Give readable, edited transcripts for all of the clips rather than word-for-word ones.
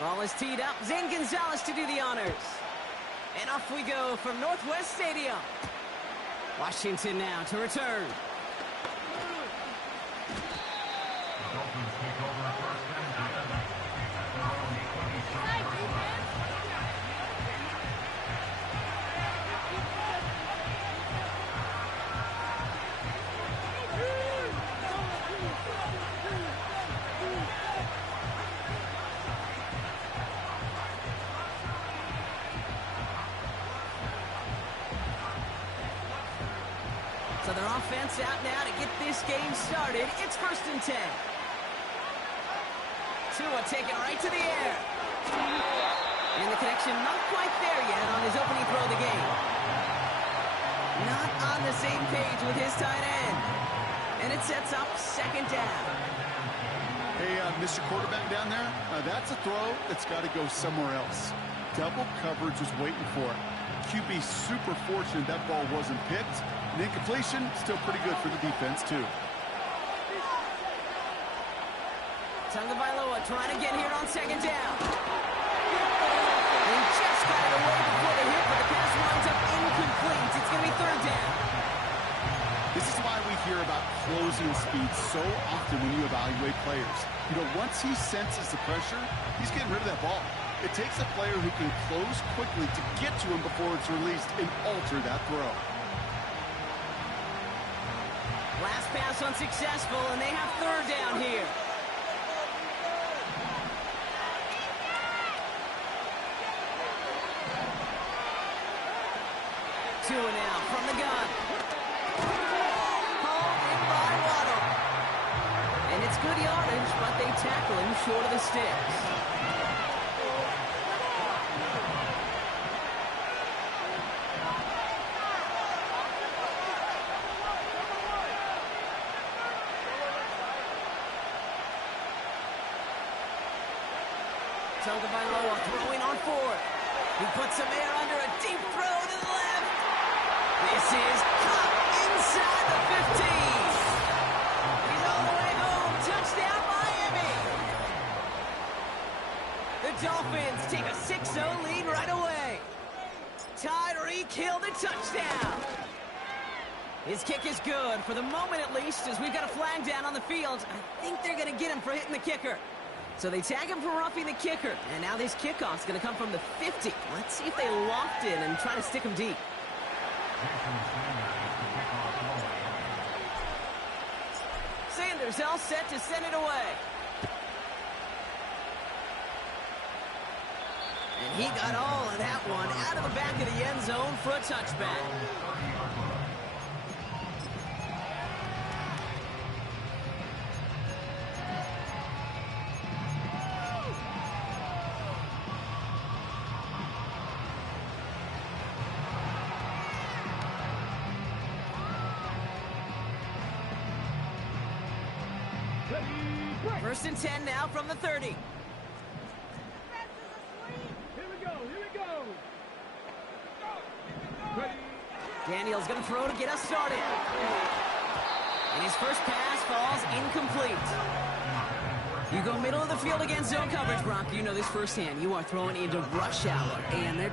Ball is teed up. Zane Gonzalez to do the honors. And off we go from Northwest Stadium. Washington now to return. So their offense out now to get this game started. It's 1st and 10. Tua taking right to the air. And the connection not quite there yet on his opening throw of the game. Not on the same page with his tight end. And it sets up 2nd down. Hey, Mr. Quarterback down there, that's a throw that's got to go somewhere else. Double coverage was waiting for it. QB super fortunate that ball wasn't picked. And incompletion, still pretty good for the defense, too. Tagovailoa trying to get here on 2nd down. He just got it away before the hit, but the pass winds up incomplete. It's going to be 3rd down. This is why we hear about closing speed so often when you evaluate players. You know, once he senses the pressure, he's getting rid of that ball. It takes a player who can close quickly to get to him before it's released and alter that throw. Last pass unsuccessful, and they have 3rd down here. Tua now from the gun. Hauled in by Waddle. And it's good yardage, but they tackle him short of the sticks. Tagovailoa throwing on 4th. He puts some air under a deep throw to the left. This is caught inside the 15. He's all the way home. Touchdown, Miami. The Dolphins take a 6-0 lead right away. Tyreek Hill the touchdown. His kick is good, for the moment at least, as we've got a flag down on the field. I think they're going to get him for hitting the kicker. So they tag him for roughing the kicker. And now this kickoff's going to come from the 50. Let's see if they locked in and try to stick him deep. Sanders all set to send it away. And he got all of that one out of the back of the end zone for a touchback. First and 10 now from the 30. Here we go. Daniel's going to throw to get us started. And his first pass falls incomplete. You go middle of the field against zone coverage, Brock. You know this firsthand. You are throwing into rush hour, and there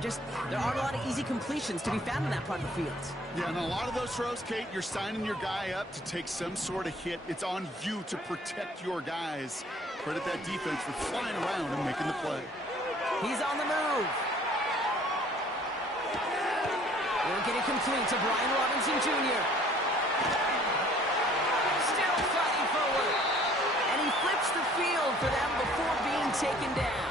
aren't a lot of easy completions to be found in that part of the field. Yeah, and a lot of those throws, Kate, you're signing your guy up to take some sort of hit. It's on you to protect your guys. Credit that defense for flying around and making the play. He's on the move. We'll get it complete to Brian Robinson Jr. Still fighting forward. And he flips the field for them before being taken down.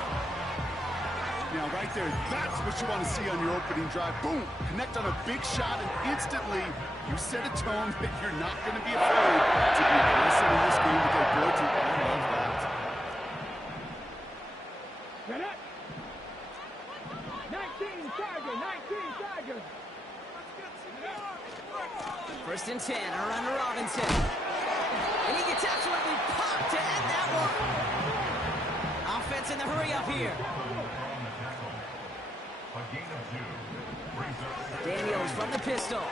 Now, right there, that's what you want to see on your opening drive. Boom! Connect on a big shot, and instantly you set a tone that you're not going to be afraid to be aggressive in this game with their ability. I love that. Get it. 19 Tiger. First and 10, around to Robinson. And he gets absolutely popped to end that one. Offense in the hurry up here. Daniels from the pistol. And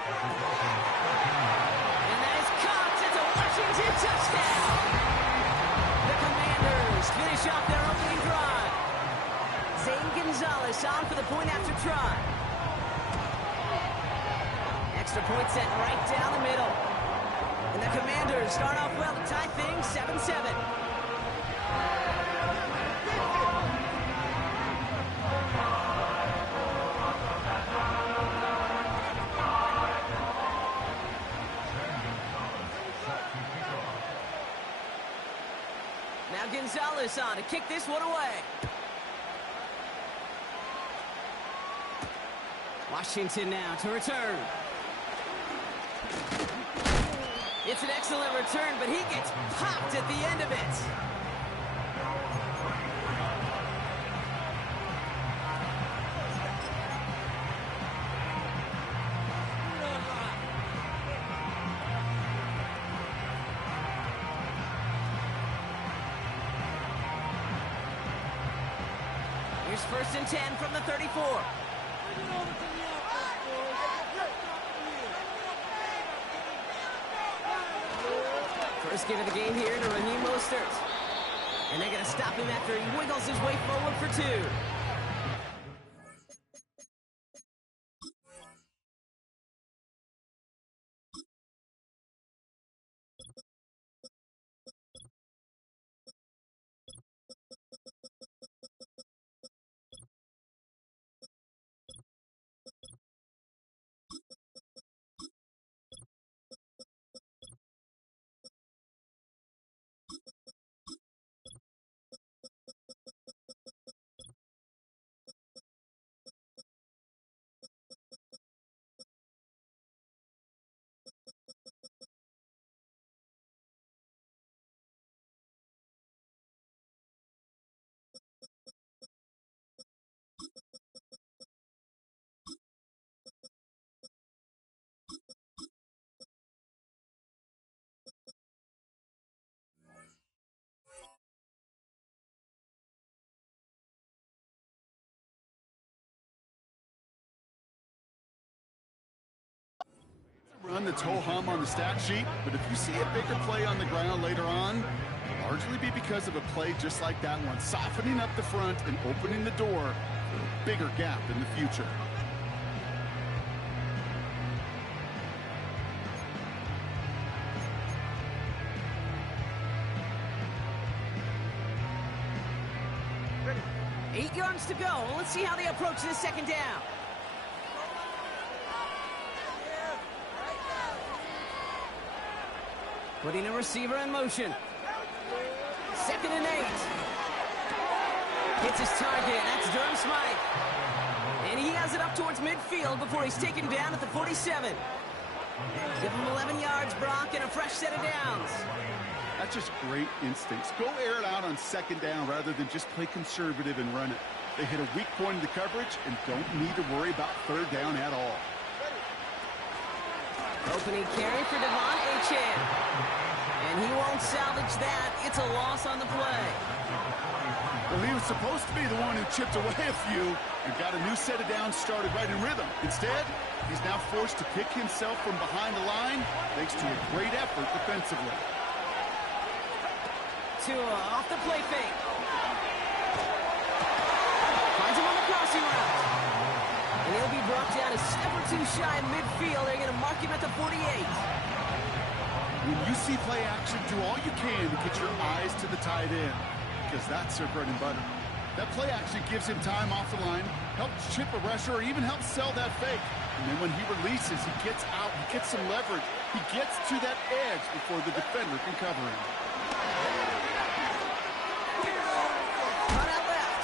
that is caught. Washington touchdown! The Commanders finish off their opening drive. Zane Gonzalez on for the point after try. Extra point set right down the middle. And the Commanders start off well to tie things 7-7. Now Gonzalez on to kick this one away. Washington now to return. It's an excellent return, but he gets popped at the end of it. Here's 1st and 10 from the 34. First give of the game here to Raheem Mostert. And they're going to stop him after he wiggles his way forward for 2. Run that's ho-hum on the stat sheet, but if you see a bigger play on the ground later on, it'll largely be because of a play just like that one, softening up the front and opening the door for a bigger gap in the future. Ready. 8 yards to go. Let's see how they approach this 2nd down. Putting a receiver in motion. 2nd and 8. Hits his target. That's Durham Smythe. And he has it up towards midfield before he's taken down at the 47. Give him 11 yards, Brock, and a fresh set of downs. That's just great instincts. Go air it out on 2nd down rather than just play conservative and run it. They hit a weak point in the coverage and don't need to worry about 3rd down at all. Opening carry for Devon Achane. And he won't salvage that. It's a loss on the play. Well, he was supposed to be the one who chipped away a few and got a new set of downs started right in rhythm. Instead, he's now forced to pick himself from behind the line thanks to a great effort defensively. Tua off the play fake. Finds him on the crossing route. And he'll be brought down a step or 2 shy of midfield. They're going to mark him at the 48. When you see play action, do all you can to get your eyes to the tight end, because that's their bread and butter. That play action gives him time off the line, helps chip a rusher, or even helps sell that fake. And then when he releases, he gets out, he gets some leverage. He gets to that edge before the defender can cover him. Run out left.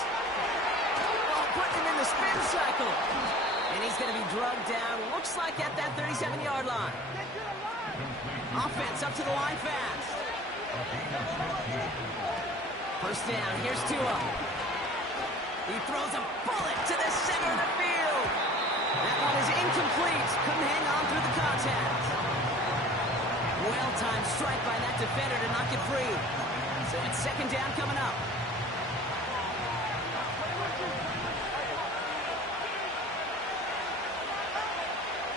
Oh, putting him in the spin cycle. And he's going to be drugged down, looks like at that 37-yard line. Offense up to the line fast. 1st down, here's Tua. He throws a bullet to the center of the field. That one is incomplete. Couldn't hang on through the contact. Well-timed strike by that defender to knock it free. So it's 2nd down coming up.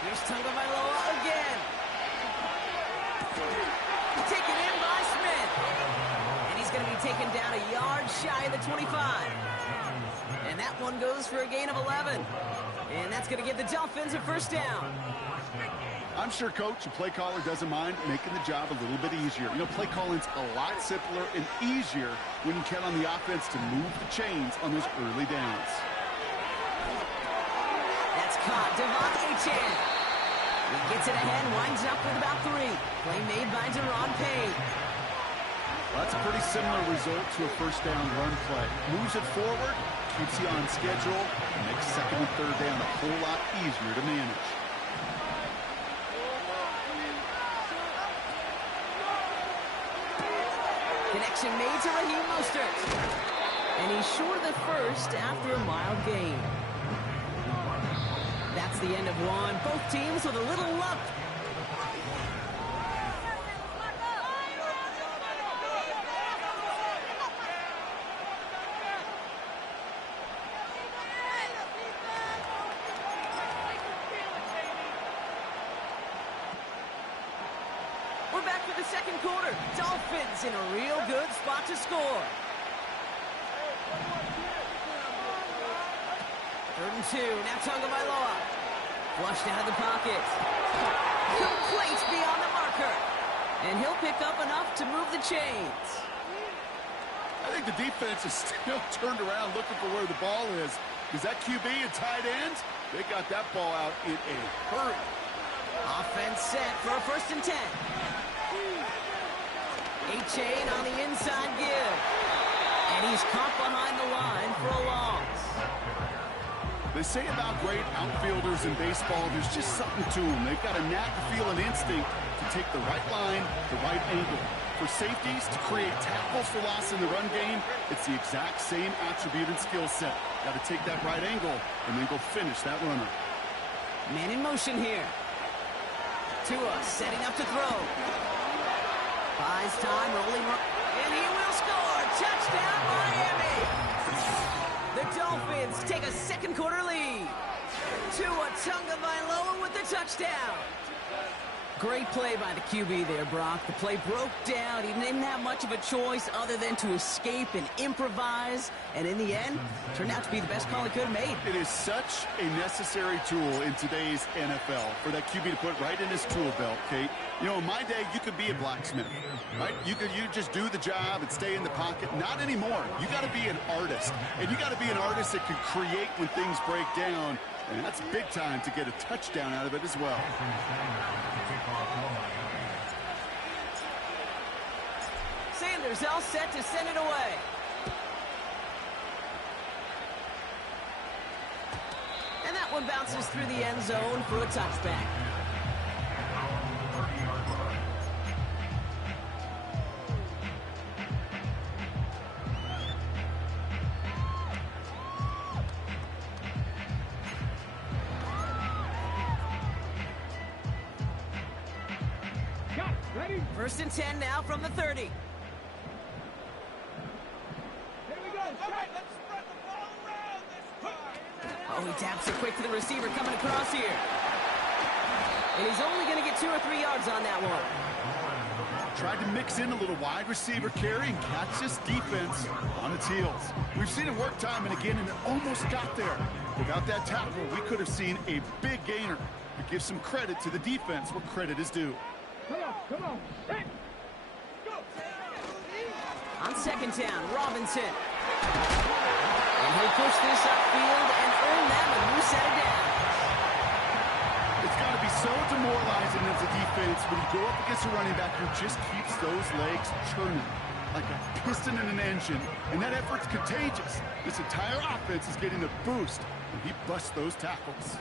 Here's Tagovailoa again. Taken in by Smith. And he's going to be taken down a yard shy of the 25. And that one goes for a gain of 11. And that's going to give the Dolphins a first down. I'm sure coach and play caller doesn't mind making the job a little bit easier. You know, play calling's a lot simpler and easier when you count on the offense to move the chains on those early downs. That's caught. Devon Achane. He gets it ahead, winds up with about 3. Play made by Deron Payne. Well, that's a pretty similar result to a first down run play. Moves it forward, keeps you on schedule, and makes second and third down a whole lot easier to manage. Connection made to Raheem Mostert. And he's short of the first after a mild gain. That's the end of one. Both teams with a little luck. We're back for the second quarter. Dolphins in a real good spot to score. 3rd and 2. Now Tagovailoa. Flushed out of the pocket. Complete beyond the marker. And he'll pick up enough to move the chains. I think the defense is still turned around looking for where the ball is. Is that QB and tight ends? They got that ball out in a hurry. Offense set for a 1st and 10. Achane on the inside give. And he's caught behind the line for a loss. They say about great outfielders in baseball, there's just something to them. They've got a knack, feel, and instinct to take the right line, the right angle. For safeties, to create tackles for loss in the run game, it's the exact same attribute and skill set. Got to take that right angle and then go finish that runner. Man in motion here. Tua setting up to throw. Buys time, rolling, and he will score. Touchdown, Miami! The Dolphins take a second quarter lead. Tua Tagovailoa with the touchdown. Great play by the QB there, Brock. The play broke down. He didn't have much of a choice other than to escape and improvise. And in the end, turned out to be the best call he could have made. It is such a necessary tool in today's NFL for that QB to put right in his tool belt, Kate. You know, in my day, you could be a blacksmith, right? You just do the job and stay in the pocket. Not anymore. You got to be an artist. And you got to be an artist that can create when things break down. And that's big time to get a touchdown out of it as well. Sanders all set to send it away. And that one bounces through the end zone for a touchback. Ready? 1st and 10 now from the 30. Here we go. All right, let's spread the ball around this time. Oh, he taps it quick to the receiver coming across here. And he's only going to get 2 or 3 yards on that one. Tried to mix in a little wide receiver carry and catch this defense on its heels. We've seen it work time and again, and it almost got there. Without that tackle, we could have seen a big gainer. But give some credit to the defense where credit is due. Come on. Hey. Go. On 2nd down, Robinson. And he'll push this upfield and earn them a new set of downs. It's got to be so demoralizing as a defense when you go up against a running back who just keeps those legs churning like a piston in an engine. And that effort's contagious. This entire offense is getting a boost when he busts those tackles.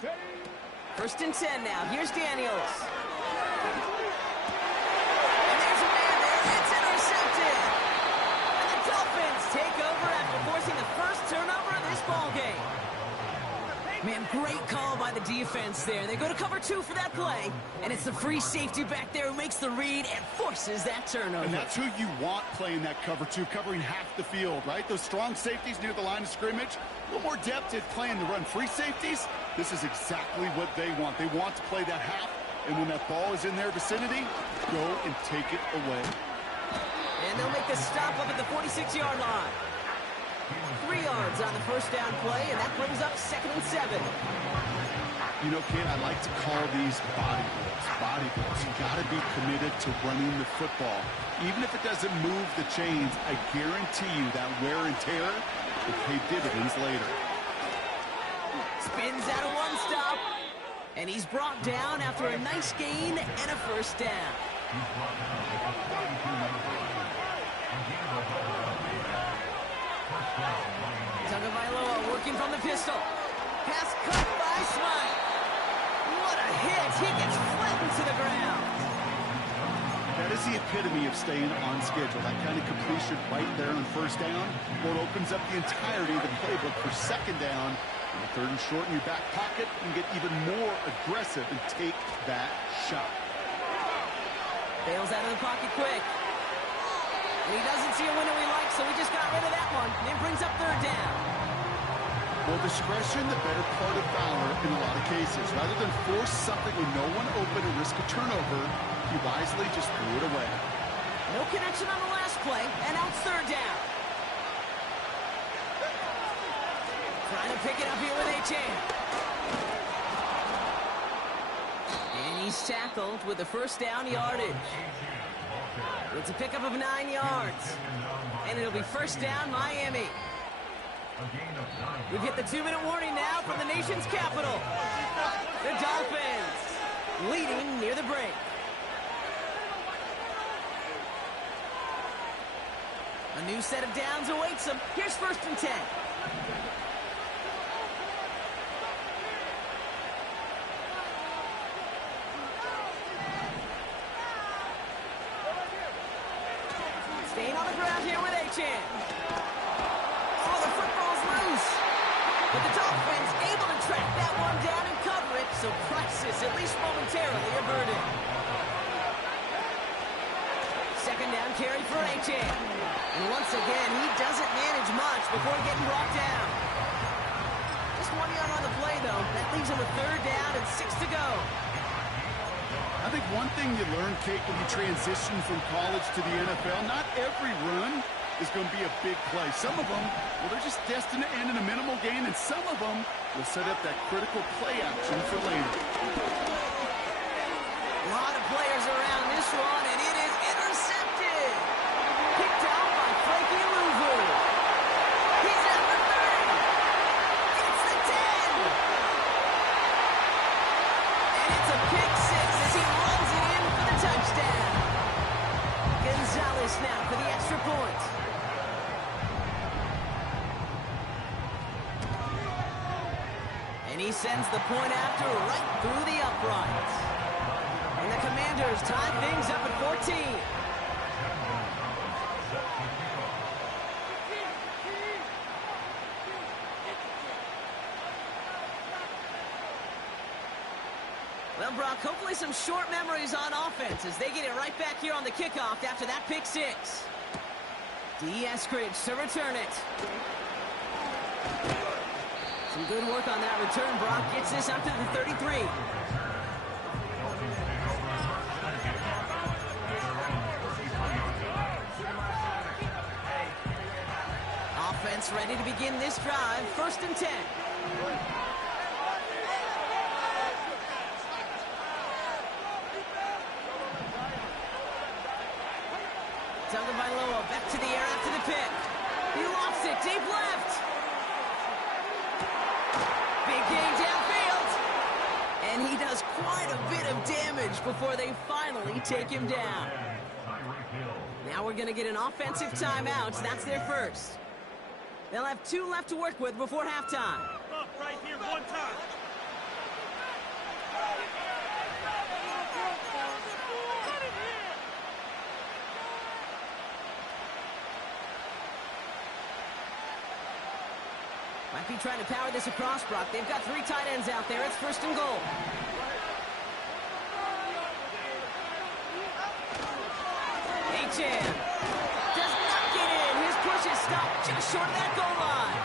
Ready. 1st and 10 now. Here's Daniels. And there's a man there. It's intercepted. And the Dolphins take over after forcing the first turnover of this ball game. Man, great call by the defense there. They go to cover 2 for that play, and it's the free safety back there who makes the read and forces that turnover. And that's who you want playing that cover 2, covering half the field, right? Those strong safeties near the line of scrimmage. A little more depth at playing the run free safeties. This is exactly what they want. They want to play that half, and when that ball is in their vicinity, go and take it away. And they'll make the stop up at the 46-yard line. 3 yards on the first down play, and that brings up 2nd and 7. You know, Kid, I like to call these body blows. Body blows. You got to be committed to running the football. Even if it doesn't move the chains, I guarantee you that wear and tear will pay dividends later. Spins out of 1 stop, and he's brought down after a nice gain and a first down. Tagovailoa working from the pistol. Pass cut by Smythe. What a hit. He gets flattened to the ground. That is the epitome of staying on schedule. That kind of completion right there on first down. Well, it opens up the entirety of the playbook for second down. And the 3rd and short in your back pocket, and get even more aggressive and take that shot. Bails out of the pocket quick. And he doesn't see a window he likes, so he just got rid of that one. And brings up 3rd down. Well, discretion, the better part of valor in a lot of cases. Rather than force something with no one open and risk a turnover, he wisely just threw it away. No connection on the last play, and now it's 3rd down. Trying to pick it up here with Achane. And he's tackled with the first down yardage. It's a pickup of 9 yards. And it'll be first down, Miami. We've hit the 2-minute warning now from the nation's capital. The Dolphins leading near the break. A new set of downs awaits them. Here's 1st and 10. Staying on the ground here with Achane. Oh, the football's loose. But the Dolphins able to track that one down and cover it, so crisis, at least momentarily, averted. 2nd down carry for Achane. And once again, he doesn't manage much before getting brought down. Just 1 yard on the play, though. That leaves him with 3rd down and 6 to go. I think one thing you learn, Kate, when you transition from college to the NFL, not every run is going to be a big play. Some of them, well, they're just destined to end in a minimal gain, and some of them will set up that critical play action for later. A lot of players around this one, and it is intercepted. Picked out by Frankie Louvu. He's at the 30. It's the 10. And it's a pick 6 as he runs it in for the touchdown. Gonzalez now for the extra point. And he sends the point after right through the uprights. And the Commanders tie things up at 14. Well, Brock, hopefully some short memories on offense as they get it right back here on the kickoff after that pick 6. D. Eskridge to return it. Some good work on that return. Brock gets this up to the 33. Offense ready to begin this drive. 1st and 10. Tagovailoa back to the air after the pick. He lost it deep left. Big gain downfield. And he does quite a bit of damage before they finally take him down. Now we're going to get an offensive timeout. That's their first. They'll have 2 left to work with before halftime. Up right here, 1 time. Might be trying to power this across, Brock. They've got 3 tight ends out there. It's 1st and goal. Achane does not get in. His push is stopped just short of that goal line.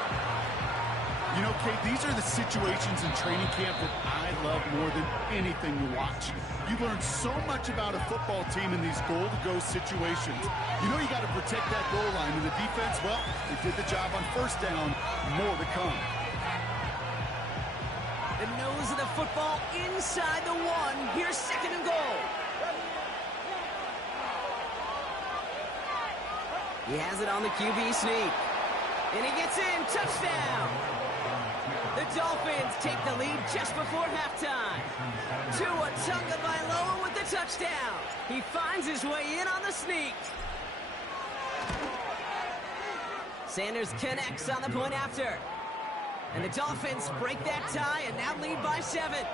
You know, Kate, these are the situations in training camp that I love more than anything to watch. You learn so much about a football team in these goal-to-go situations. You know you got to protect that goal line. And the defense, well, they did the job on 1st down. More to come. The nose of the football inside the 1. Here's 2nd and goal. He has it on the QB sneak. And he gets in. Touchdown. The Dolphins take the lead just before halftime. Tua Tagovailoa with the touchdown. He finds his way in on the sneak. Sanders connects on the point after. And the Dolphins break that tie and now lead by 7.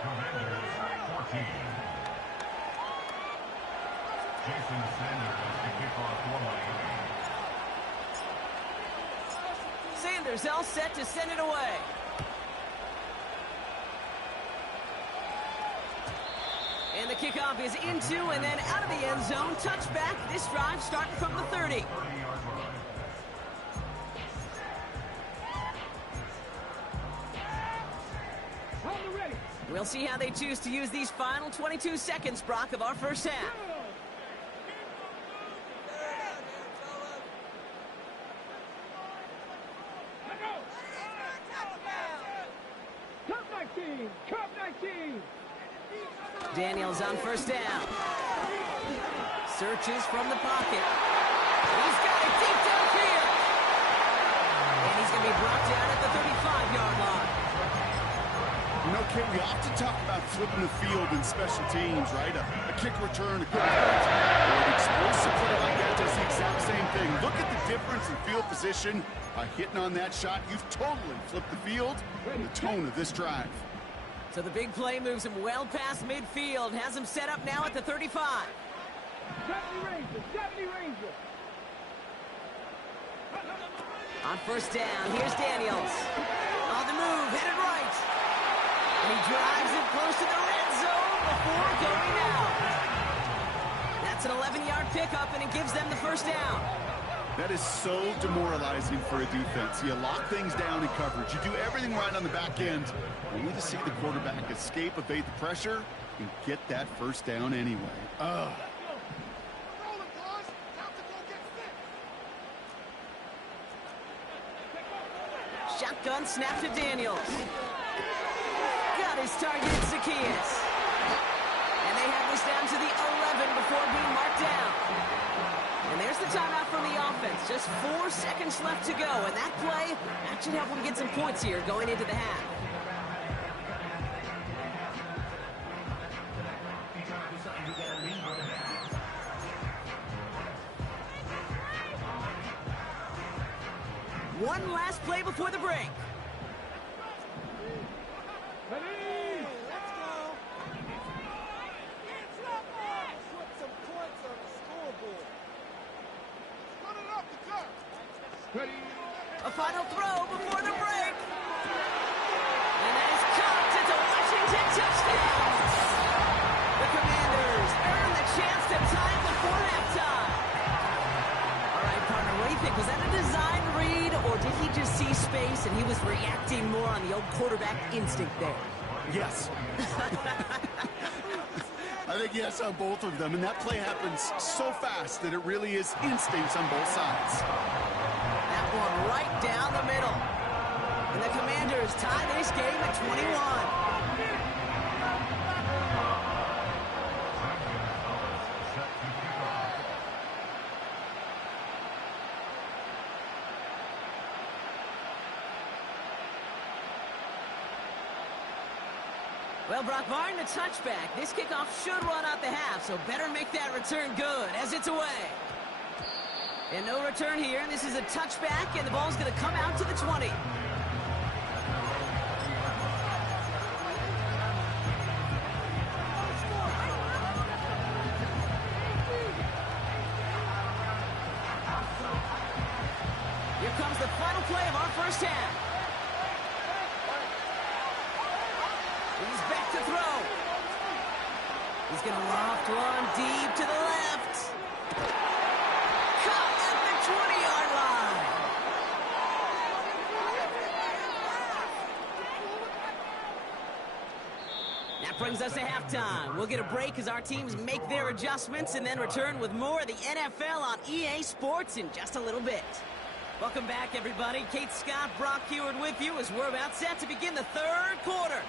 Sanders all set to send it away. And the kickoff is into and then out of the end zone. Touchback. This drive starting from the 30. We'll see how they choose to use these final 22 seconds, Brock, of our first half. Cup 19! Daniels on 1st down. Searches from the pocket. He's got it deep downfield. And he's going to be brought down at the 35-yard line. You know, Kate, we often talk about flipping the field in special teams, right? A kick return, a good punt, or an explosive play like that does the exact same thing. Look at the difference in field position. By hitting on that shot, you've totally flipped the field and the tone of this drive. So the big play moves him well past midfield. Has him set up now at the 35. 70 Ranger! On 1st down, here's Daniels. On the move, headed right. And he drives it close to the red zone before going out. That's an 11-yard pickup, and it gives them the 1st down. That is so demoralizing for a defense. You lock things down in coverage. You do everything right on the back end, only to see the quarterback escape, evade the pressure, and get that 1st down anyway. Shotgun snap to Daniels. Got his target, Zacchaeus. And they have this down to the 11 before being marked down. And there's the timeout from the offense. Just 4 seconds left to go. And that play, that should help them get some points here going into the half. One last play before the break. A final throw before the break. And that is caught. It's a Washington touchdown. The Commanders earn the chance to tie it before halftime. All right, partner, what do you think? Was that a design read, or did he just see space and he was reacting more on the old quarterback instinct there? Yes. I think yes on both of them, and that play happens so fast that it really is instincts on both sides. That one right down the middle. And the Commanders tie this game at 21. Well, Brock, barring the touchback, this kickoff should run out the half, so better make that return good as it's away. And no return here. This is a touchback, and the ball's going to come out to the 20. Here comes the final play of our first half. He's going to loft one deep to the left. Caught at the 20-yard line. That brings us to halftime. We'll get a break as our teams make their adjustments and then return with more of the NFL on EA Sports in just a little bit. Welcome back, everybody. Kate Scott, Brock Heward with you as we're about set to begin the third quarter.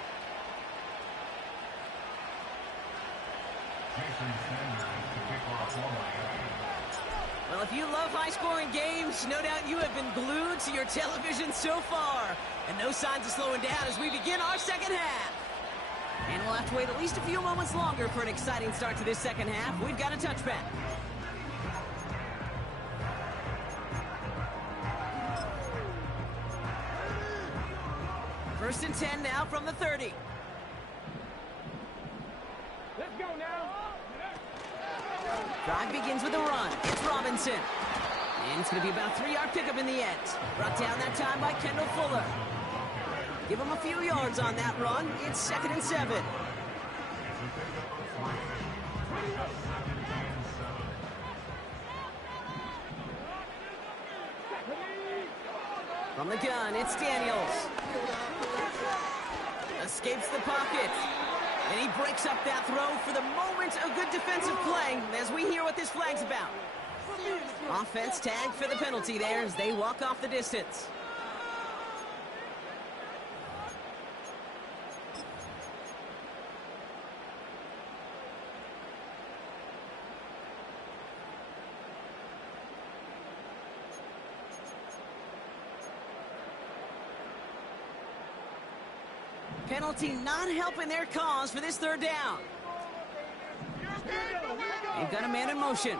Well, if you love high-scoring games, no doubt you have been glued to your television so far. And no signs of slowing down as we begin our second half. And we'll have to wait at least a few moments longer for an exciting start to this second half. We've got a touchback. First and 10 now from the 30. Let's go now. Drive begins with a run. It's Robinson. And it's going to be about a 3-yard pickup in the end. Brought down that time by Kendall Fuller. Give him a few yards on that run. It's 2nd and 7. From the gun, it's Daniels. Escapes the pocket. And he breaks up that throw for the moment. A good defensive play as we hear what this flag's about. Offense tagged for the penalty there as they walk off the distance. Penalty not helping their cause for this third down. They've got a man in motion.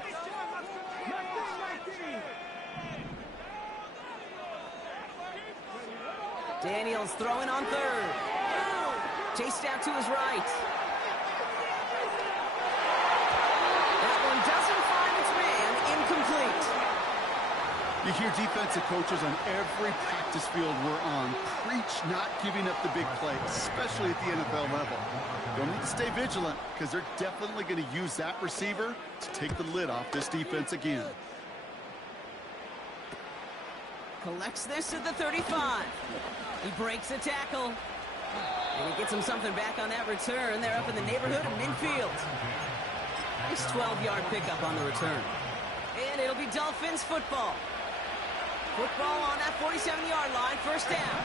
Daniels throwing on third. Chased out to his right. That one doesn't find its man. Incomplete. You hear defensive coaches on every practice field we're on preach not giving up the big play, especially at the NFL level. You'll need to stay vigilant because they're definitely going to use that receiver to take the lid off this defense again. Collects this at the 35. He breaks a tackle. And he gets him something back on that return. They're up in the neighborhood of midfield. Nice 12-yard pickup on the return. And it'll be Dolphins football. Football on that 47-yard line, first down.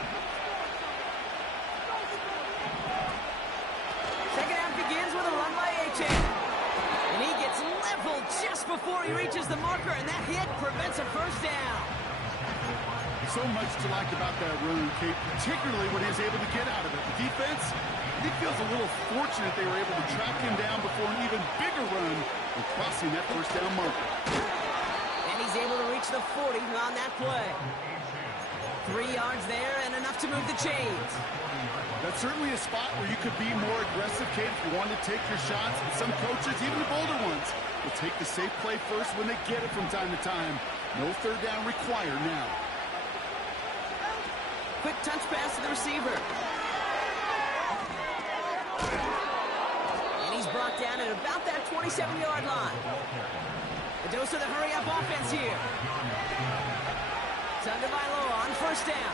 Second half begins with a run by A-Chain. And he gets leveled just before he reaches the marker, and that hit prevents a first down. So much to like about that run, Kate, particularly when he was able to get out of it. The defense, I think, feels a little fortunate they were able to track him down before an even bigger run and crossing that first down marker. He's able to reach the 40 on that play. 3 yards there and enough to move the chains. That's certainly a spot where you could be more aggressive, Kate, if you want to take your shots. And some coaches, even the bolder ones, will take the safe play first when they get it from time to time. No third down required now. Quick touch pass to the receiver. And he's brought down at about that 27-yard line. A dose of the hurry-up offense here. Tagovailoa on first down.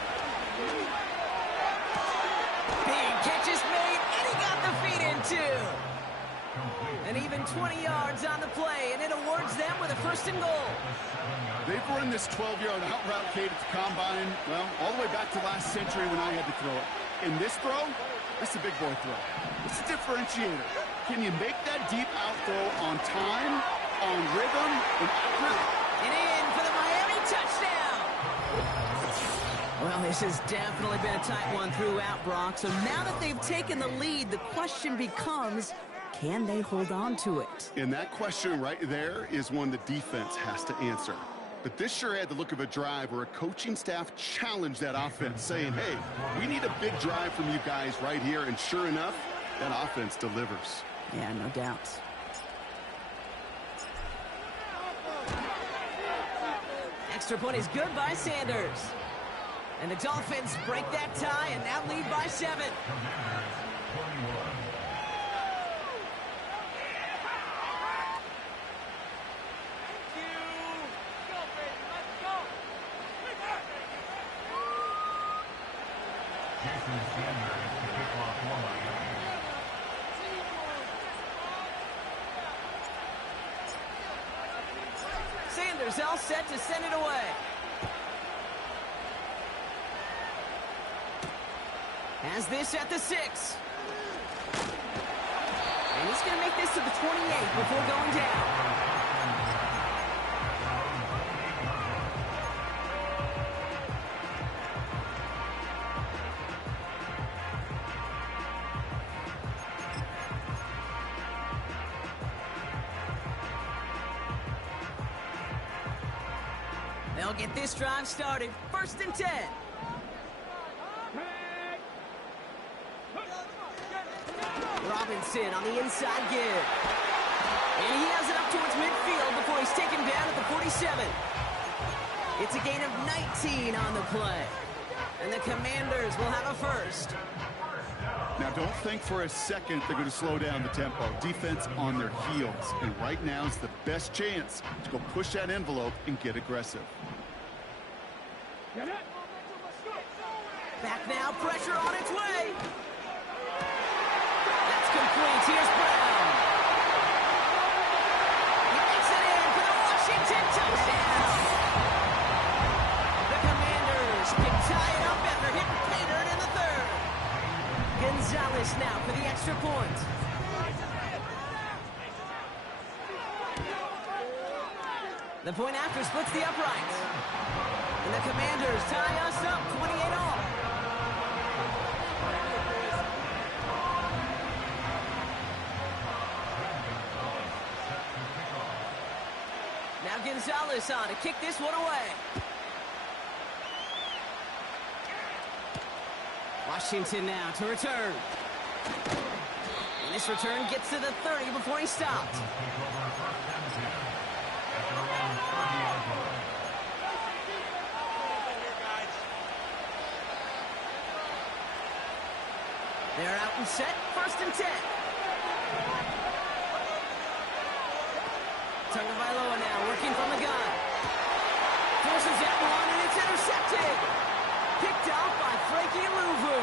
Big catch is made, and he got the feet in too. And even 20 yards on the play, and it awards them with a first and goal. They've run this 12-yard out route, Kate, at the combine, well, all the way back to last century when I had to throw it. In this throw, it's a big boy throw. It's a differentiator. Can you make that deep out throw on time, on rhythm, and accurate? And in for the Miami touchdown. Well, this has definitely been a tight one throughout, Brock. So now that they've taken the lead, the question becomes, can they hold on to it? And that question right there is one the defense has to answer. But this sure had the look of a drive where a coaching staff challenged that offense, saying, hey, we need a big drive from you guys right here. And sure enough, that offense delivers. Yeah, no doubt. Extra point is good by Sanders. And the Dolphins break that tie and now lead by 7. Sanders all set to send it away. Has this at the 6. And he's going to make this to the 28 before going down. They'll get this drive started. 1st and 10. Robinson on the inside give. And he has it up towards midfield before he's taken down at the 47. It's a gain of 19 on the play. And the Commanders will have a first. Now, don't think for a second they're going to slow down the tempo. Defense on their heels. And right now is the best chance to go push that envelope and get aggressive. Back now, pressure on its way. That's complete. Here's Brown. He makes it in for the Washington touchdown. The Commanders can tie it up after hitting Paydirt in the 3rd. Gonzalez now for the extra point. The point after splits the uprights. And the Commanders tie us up 28 all. Now Gonzalez on to kick this one away. Washington now to return. And this return gets to the 30 before he stopped. They're out and set. 1st and 10. Tagovailoa now working from the gun. Forces that one, and it's intercepted. Picked off by Frankie Luvu.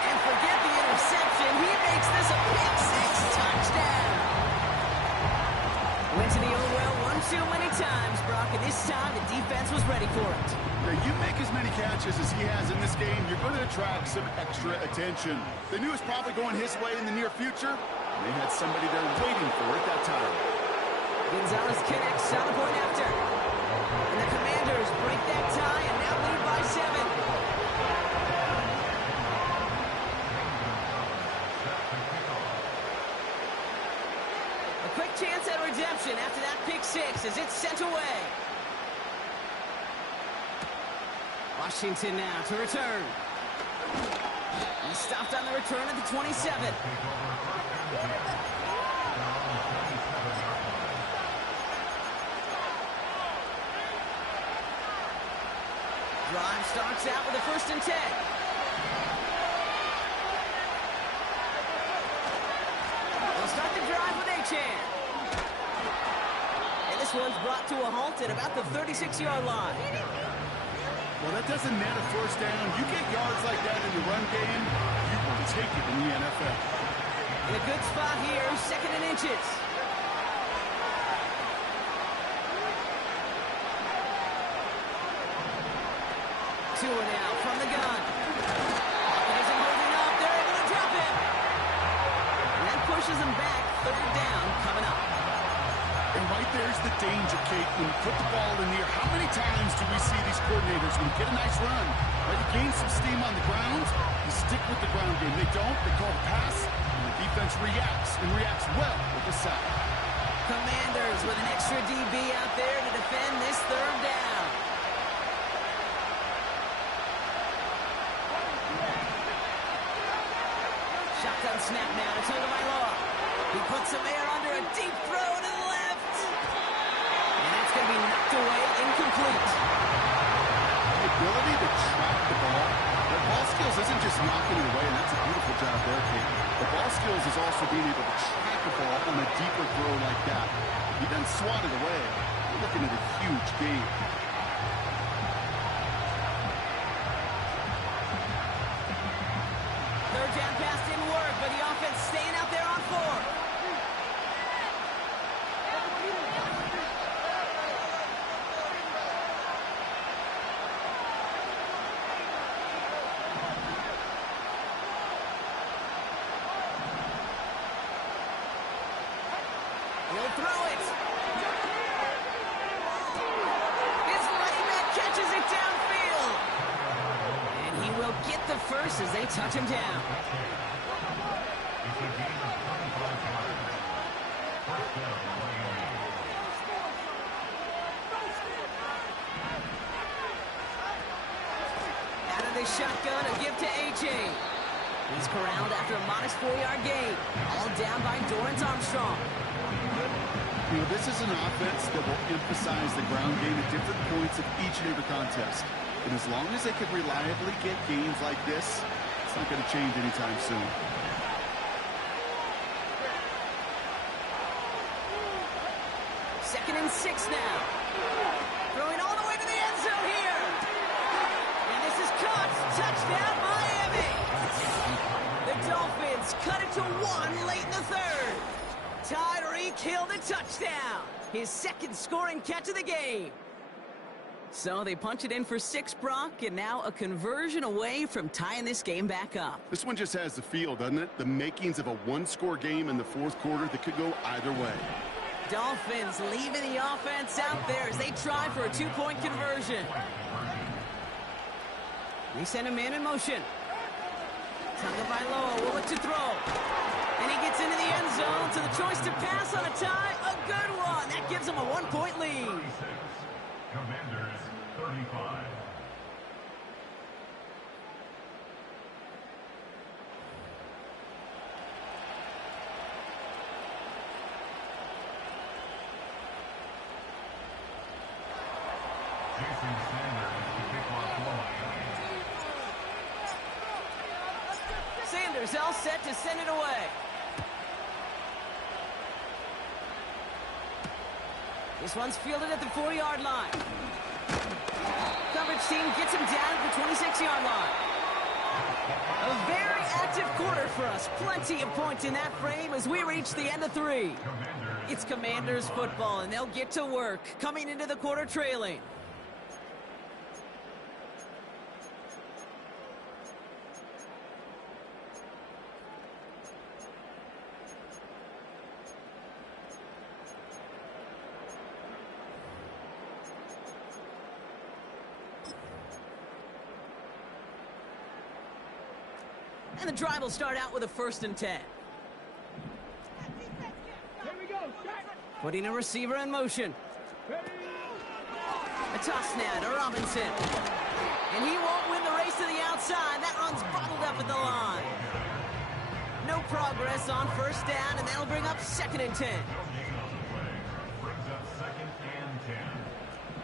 And forget the interception. He makes this a pick-6 touchdown. Went to the old well one too many times, Brock, and this time the defense was ready for it. Now, you make as many catches as he has in this game, you're going to attract some extra attention. They knew it was probably going his way in the near future. They had somebody there waiting for it that time. Gonzalez connects on the point after. And the Commanders break that tie and now lead by 7. A quick chance at redemption after that pick-6 as it's sent away. Washington now to return. He stopped on the return at the 27. Drive starts out with a 1st and 10. They'll start the drive with Achane. And this one's brought to a halt at about the 36-yard line. Well, that doesn't net a 1st down. You get yards like that in the run game, you will take it in the NFL. In a good spot here, 2nd and inches. Tua now from the gun. He isn't holding up. They're able to drop him. And that pushes him back. 3rd down coming up. And right there's the danger, Kate. When you put the ball in the air, how many times do we see these coordinators, when you get a nice run, or you gain some steam on the ground, you stick with the ground game. They don't. They call a pass, and the defense reacts, and reacts well with the sack. Commanders with an extra DB out there to defend this 3rd down. Shotgun snap now to Tagovailoa. He puts some air under a deep throw to the left. And that's going to be knocked away, incomplete. The ability to track the ball, their ball skills isn't just knocking it away, and that's a beautiful job there, Kate. The ball skills is also being able to track the ball on a deeper throw like that. He then swatted away. You're looking at a huge game. first as they touch him down. Out of the shotgun, a give to A.J. He's corralled after a modest 4-yard gain. All down by Dorrance Armstrong. You know, this is an offense that will emphasize the ground game at different points of each and every contest. And as long as they can reliably get gains like this, it's not going to change anytime soon. Second and 6 now. Throwing all the way to the end zone here. And this is caught. Touchdown, Miami. The Dolphins cut it to 1 late in the third. Tyreek Hill the touchdown. His second scoring catch of the game. So they punch it in for 6, Brock, and now a conversion away from tying this game back up. This one just has the feel, doesn't it? The makings of a one-score game in the fourth quarter that could go either way. Dolphins leaving the offense out there as they try for a 2-point conversion. They send him in motion. Tagovailoa will look to throw. And he gets into the end zone, so the choice to pass on a tie, a good one. That gives him a 1-point lead. Commanders 35. Jason Sanders to kick off for Miami. Sanders all set to send it away. This one's fielded at the 4-yard line. Coverage team gets him down at the 26-yard line. A very active quarter for us. Plenty of points in that frame as we reach the end of 3. It's Commanders football, and they'll get to work coming into the quarter trailing. And the drive will start out with a 1st and 10. Here we go. Putting a receiver in motion. A toss now to Robinson. And he won't win the race to the outside. That run's bottled up at the line. No progress on 1st down, and that'll bring up 2nd and 10. Brings up 2nd and 10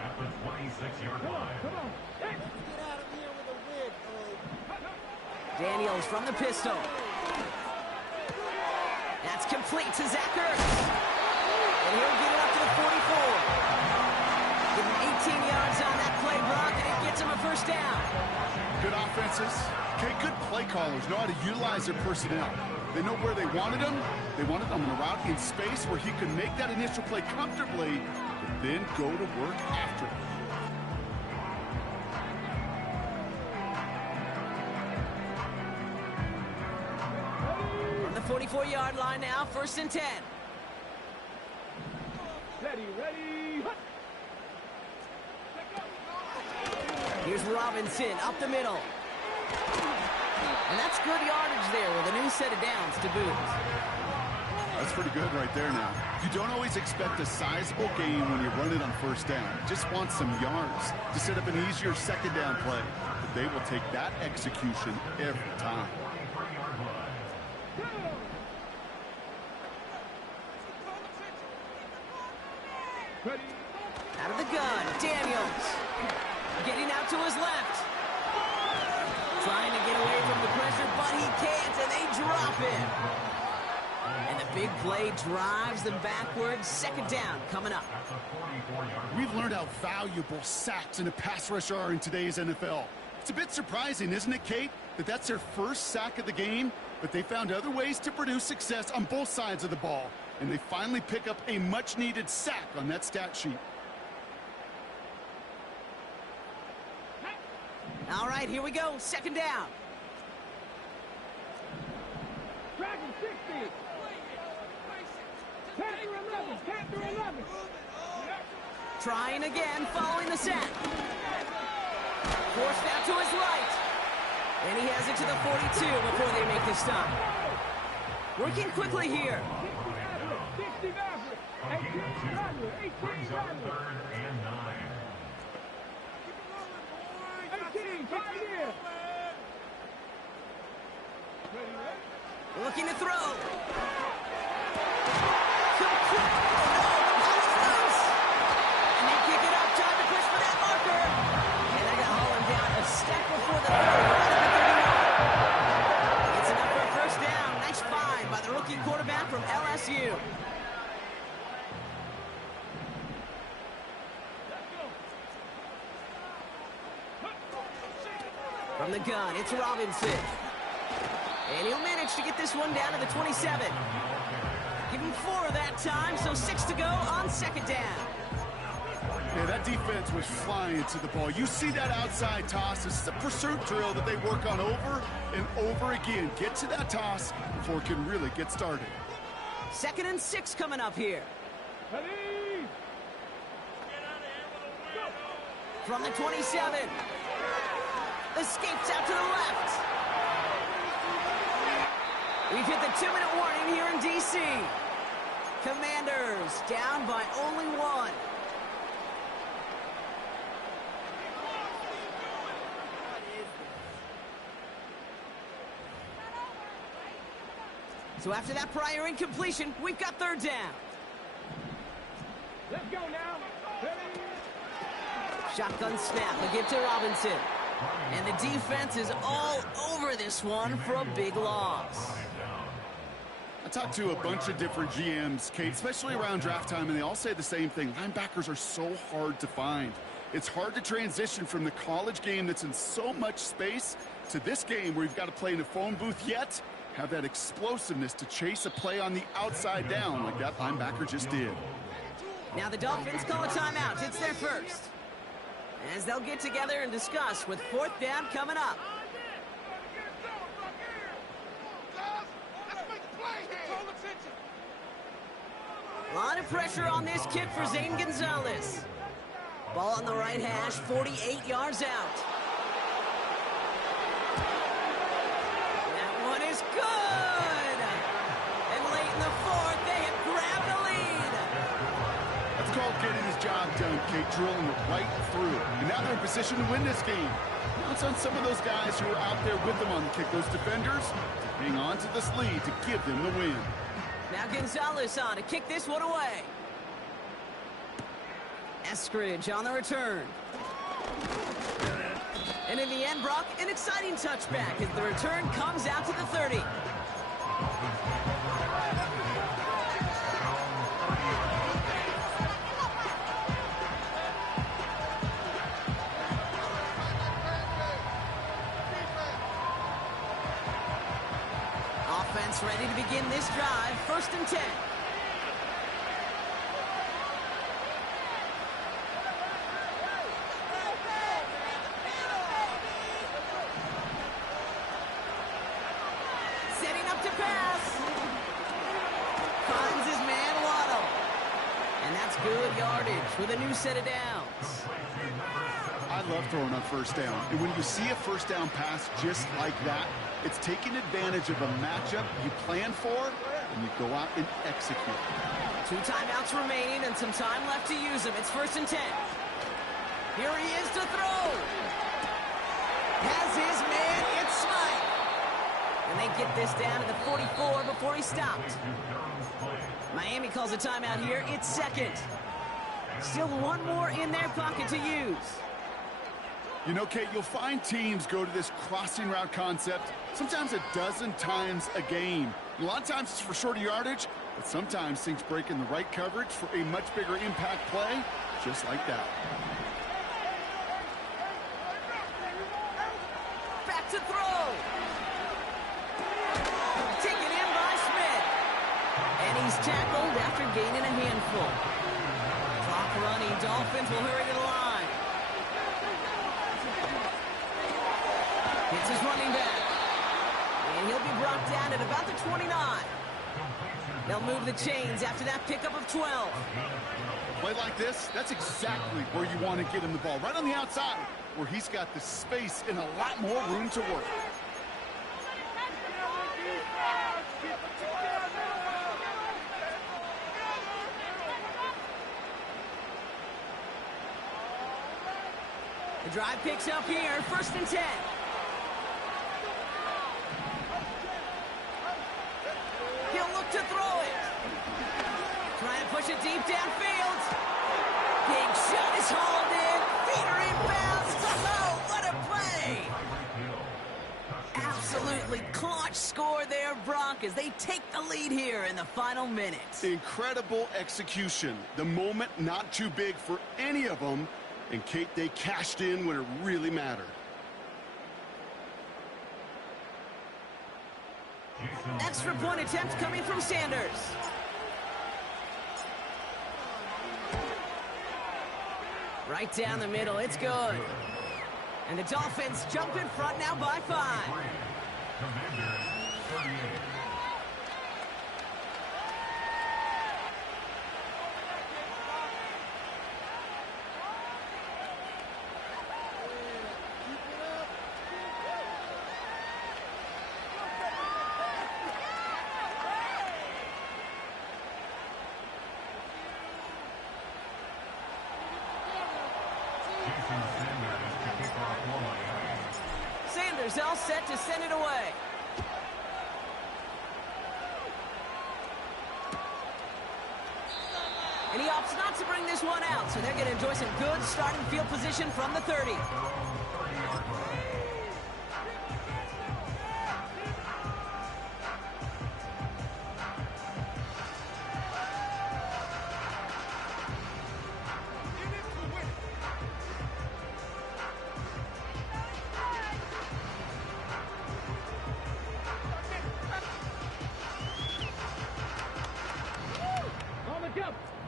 at the 26-yard line. Come on. Get out of here with a win, Daniels from the pistol. That's complete to Zach Ertz. And he'll get it up to the 44. Getting 18 yards on that play, Brock, and it gets him a 1st down. Good offenses. Okay, good play callers know how to utilize their personnel. They know where they wanted him. They wanted him in a route in space where he could make that initial play comfortably, but then go to work after it. From the 44-yard line now, 1st and 10. Ready. Here's Robinson up the middle. And that's good yardage there with a new set of downs to boot. That's pretty good right there now. You don't always expect a sizable gain when you run it on 1st down. You just want some yards to set up an easier 2nd down play. But they will take that execution every time. Ready. Out of the gun, Daniels. Getting out to his left. Trying to get away from the pressure, but he can't, and they drop him. And the big play drives them backwards. 2nd down coming up. We've learned how valuable sacks in a pass rush are in today's NFL. It's a bit surprising, isn't it, Kate, that that's their 1st sack of the game, but they found other ways to produce success on both sides of the ball, and they finally pick up a much-needed sack on that stat sheet. All right, here we go. 2nd down. Dragon 60. 10 through 11. Trying again, following the sack. Forced out to his right. And he has it to the 42 before they make the stop. Working quickly here. 60 Maverick. 18 Maverick. 18 Maverick. 18, right here. Looking to throw. And they kick it up. Time to push for that marker. And they're going to haul him down a step before the 30. It's enough for a first down. Nice find by the rookie quarterback from LSU. From the gun, it's Robinson. And he'll manage to get this one down to the 27. Give him 4 that time, so 6 to go on second down. Yeah, that defense was flying to the ball. You see that outside toss. This is a pursuit drill that they work on over and over again. Get to that toss before it can really get started. 2nd and 6 coming up here. Ready? From the 27. Escapes out to the left. We've hit the 2-minute warning here in D.C. Commanders down by only 1. So after that prior incompletion, we've got 3rd down. Let's go now. Ready? Shotgun snap, the give to Robinson. And the defense is all over this one for a big loss. I talked to a bunch of different GMs, Kate, especially around draft time, and they all say the same thing. Linebackers are so hard to find. It's hard to transition from the college game that's in so much space to this game where you've got to play in a phone booth, yet have that explosiveness to chase a play on the outside down like that linebacker just did. Now the Dolphins call a timeout. It's their first. As they'll get together and discuss with 4th down coming up. A lot of pressure on this kick for Zane Gonzalez. Ball on the right hash, 48 yards out. That one is good! And late in the 4th, they have grabbed a lead. That's called getting his job done, Kate, drilling it right through. And now they're in position to win this game. Now it's on some of those guys who are out there with them on the kick, those defenders, to hang on to this lead to give them the win. Now Gonzalez on to kick this one away. Eskridge on the return. And in the end, Brock, an exciting touchback as the return comes out to the 30. Offense ready to begin this drive. 1st and 10. Setting up to pass. Finds his man Waddle. And that's good yardage with a new set of downs. I love throwing on 1st down. And when you see a 1st down pass just like that, it's taking advantage of a matchup you plan for, and you go out and execute. 2 timeouts remaining and some time left to use them. It's 1st and 10. Here he is to throw. Has his man, it's Smythe. And they get this down to the 44 before he stopped. Miami calls a timeout here. It's 2nd. Still 1 more in their pocket to use. You know, Kate, you'll find teams go to this crossing route concept sometimes a dozen times a game. A lot of times it's for shorter yardage, but sometimes things break in the right coverage for a much bigger impact play, just like that. Back to throw. Taken in by Smith. And he's tackled after gaining a handful. Clock running. Dolphins will hurry to the line. It's his running back. And he'll be brought down at about the 29. They'll move the chains after that pickup of 12. Play like this, that's exactly where you want to get him the ball. Right on the outside. where he's got the space and a lot more room to work. The drive picks up here, 1st and 10. He'll look to throw it. Trying to push it deep downfield. Big shot is hauled in. Feet are inbounds. Oh, what a play! Absolutely clutch score there, Brock, as they take the lead here in the final minutes. Incredible execution. The moment not too big for any of them. And Kate, they cashed in when it really mattered. Extra point attempt coming from Sanders. Right down the middle, it's good. And the Dolphins jump in front now by 5. Commanders, 38. Sanders all set to send it away. And he opts not to bring this one out, so they're going to enjoy some good starting field position from the 30.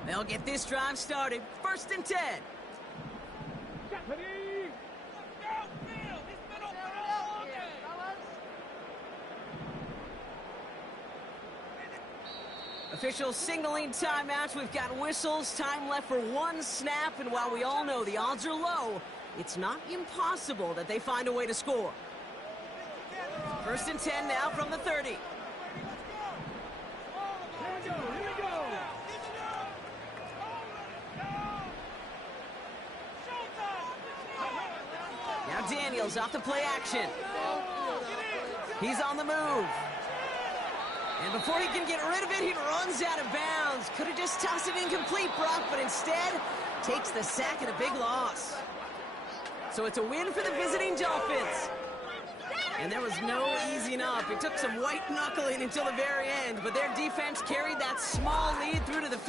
They'll get this drive started. 1st and 10. Officials signaling timeouts. We've got whistles. Time left for 1 snap. And while we all know the odds are low, it's not impossible that they find a way to score. 1st and 10 now from the 30. Now Daniels off the play action. He's on the move. And before he can get rid of it, he runs out of bounds. Could have just tossed it incomplete, Brock, but instead takes the sack and a big loss. So it's a win for the visiting Dolphins. And there was no easing up. It took some white knuckling until the very end, but their defense carried that small lead through to the